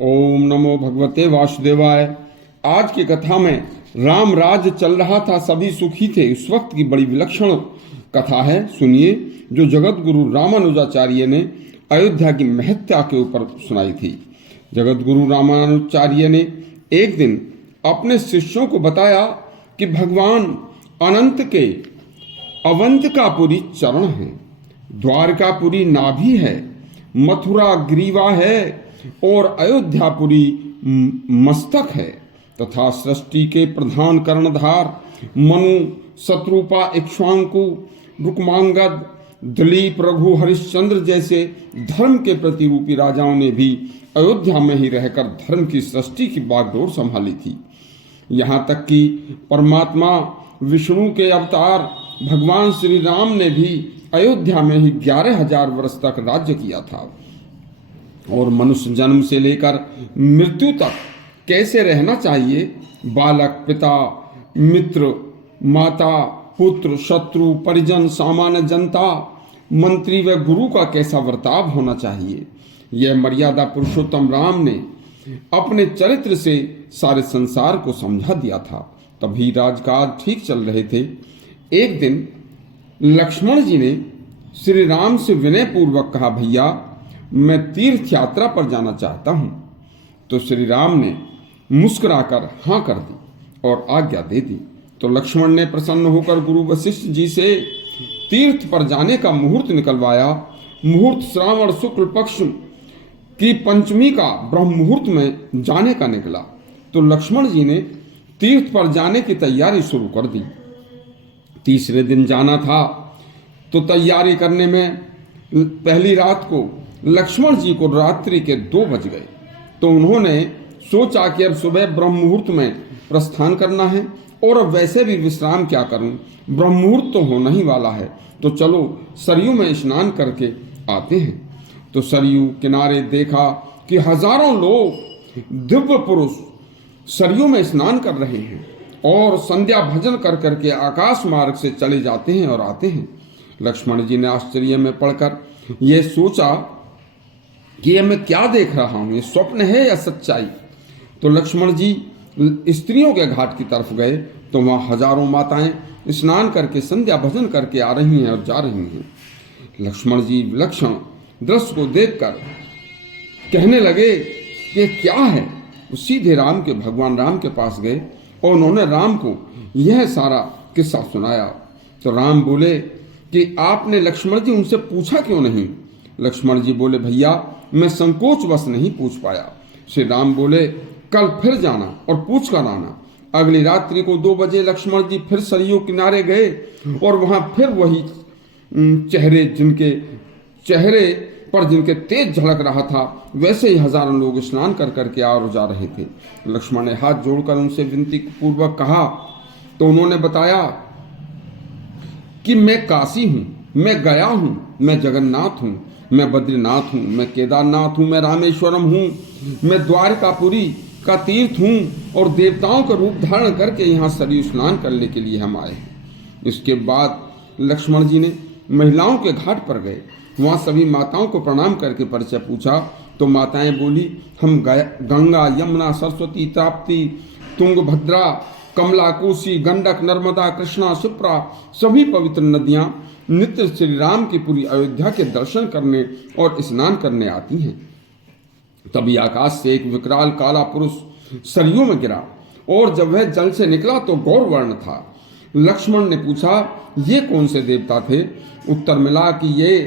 ओम नमो भगवते वासुदेवाय। आज की कथा में राम राज्य चल रहा था, सभी सुखी थे। उस वक्त की बड़ी विलक्षण कथा है, सुनिए, जो जगत गुरु रामानुजाचार्य ने अयोध्या की महत्या के ऊपर सुनाई थी। जगत गुरु रामानुजाचार्य ने एक दिन अपने शिष्यों को बताया कि भगवान अनंत के अवंतिकापुरी चरण है, द्वारकापुरी नाभि है, मथुरा ग्रीवा है और अयोध्यापुरी मस्तक है तथा सृष्टि के प्रधान कर्णधार मनु, शत्रुपा, इक्ष्वाकु, रुक्मांगद, दिलीप, रघु, हरिश्चंद्र जैसे धर्म के प्रतिरूपी राजाओं ने भी अयोध्या में ही रहकर धर्म की सृष्टि की बागडोर संभाली थी। यहाँ तक कि परमात्मा विष्णु के अवतार भगवान श्री राम ने भी अयोध्या में ही 11,000 वर्ष तक राज्य किया था। और मनुष्य जन्म से लेकर मृत्यु तक कैसे रहना चाहिए, बालक, पिता, मित्र, माता, पुत्र, शत्रु, परिजन, सामान्य जनता, मंत्री व गुरु का कैसा वर्ताव होना चाहिए, यह मर्यादा पुरुषोत्तम राम ने अपने चरित्र से सारे संसार को समझा दिया था। तभी राजकाज ठीक चल रहे थे। एक दिन लक्ष्मण जी ने श्री राम से विनय पूर्वक कहा, भैया मैं तीर्थ यात्रा पर जाना चाहता हूं। तो श्री राम ने मुस्कुराकर हाँ कर दी और आज्ञा दे दी। तो लक्ष्मण ने प्रसन्न होकर गुरु वशिष्ठ जी से तीर्थ पर जाने का मुहूर्त निकलवाया। मुहूर्त श्रावण शुक्ल पक्ष की पंचमी का ब्रह्म मुहूर्त में जाने का निकला। तो लक्ष्मण जी ने तीर्थ पर जाने की तैयारी शुरू कर दी। तीसरे दिन जाना था तो तैयारी करने में पहली रात को लक्ष्मण जी को रात्रि के 2 बज गए। तो उन्होंने सोचा कि अब सुबह ब्रह्म मुहूर्त में प्रस्थान करना है और अब वैसे भी विश्राम क्या करूं, ब्रह्म मुहूर्त तो होना ही वाला है, तो चलो सरयू में स्नान करके आते हैं। तो सरयू किनारे देखा कि हजारों लोग दिव्य पुरुष सरयू में स्नान कर रहे हैं और संध्या भजन कर करके आकाश मार्ग से चले जाते हैं और आते हैं। लक्ष्मण जी ने आश्चर्य में पड़कर यह सोचा कि यह मैं क्या देख रहा हूं, ये स्वप्न है या सच्चाई। तो लक्ष्मण जी स्त्रियों के घाट की तरफ गए तो वहां हजारों माताएं स्नान करके संध्या भजन करके आ रही हैं और जा रही हैं। लक्ष्मण जी विलक्षण दृश्य को देखकर कहने लगे कि क्या है। वो सीधे राम के भगवान राम के पास गए और उन्होंने राम को यह सारा किस्सा सुनाया। तो राम बोले कि आपने लक्ष्मण जी उनसे पूछा क्यों नहीं। लक्ष्मण जी बोले, भैया मैं संकोचवश नहीं पूछ पाया। श्री राम बोले, कल फिर जाना और पूछ कर आना। अगली रात्रि को 2 बजे लक्ष्मण जी फिर सरयू किनारे गए और वहां फिर वही चेहरे पर जिनके तेज झलक रहा था वैसे ही हजारों लोग स्नान कर करके आ और जा रहे थे। लक्ष्मण ने हाथ जोड़कर उनसे विनती पूर्वक कहा तो उन्होंने बताया कि मैं काशी हूं, मैं गया हूं, मैं जगन्नाथ हूं, मैं बद्रीनाथ हूं, मैं केदारनाथ हूं, मैं रामेश्वरम हूं, मैं द्वारकापुरी का तीर्थ हूं और देवताओं का रूप धारण करके यहाँ सरयू स्नान करने के लिए हम आए। इसके बाद लक्ष्मण जी ने महिलाओं के घाट पर गए, वहां सभी माताओं को प्रणाम करके परिचय पूछा। तो माताएं बोली, हम गंगा, यमुना, सरस्वती, ताप्ती, तुंगभद्रा, कमला, कोसी, गंडक, नर्मदा, कृष्णा, शिप्रा सभी पवित्र नदियां नित्य श्री राम की पूरी अयोध्या के दर्शन करने और स्नान करने आती हैं। तभी आकाश से एक विकराल काला पुरुष सरयू में गिरा और जब वह जल से निकला तो गौर वर्ण था। लक्ष्मण ने पूछा, ये कौन से देवता थे। उत्तर मिला कि ये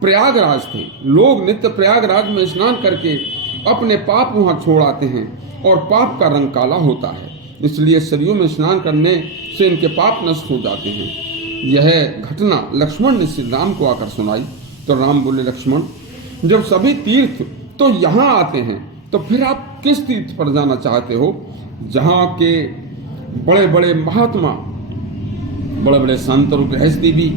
प्रयागराज थे। लोग नित्य प्रयागराज में स्नान करके अपने पाप वहां छोड़ आते हैं और पाप का रंग काला होता है, इसलिए सरयू में स्नान करने से इनके पाप नष्ट हो जाते हैं। यह घटना लक्ष्मण ने श्री राम को आकर सुनाई। तो राम बोले, लक्ष्मण जब सभी तीर्थ तो यहाँ आते हैं तो फिर आप किस तीर्थ पर जाना चाहते हो, जहाँ के बड़े बड़े महात्मा, बड़े बड़े संत और गृहस्थी भी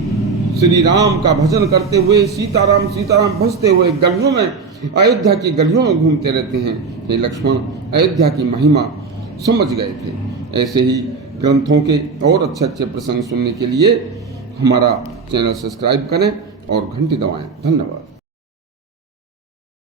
श्री राम का भजन करते हुए सीताराम सीताराम भजते हुए गलियों में, अयोध्या की गलियों में घूमते रहते हैं। ये लक्ष्मण अयोध्या की महिमा समझ गए थे। ऐसे ही ग्रंथों के और अच्छे अच्छे प्रसंग सुनने के लिए हमारा चैनल सब्सक्राइब करें और घंटी दबाएं। धन्यवाद।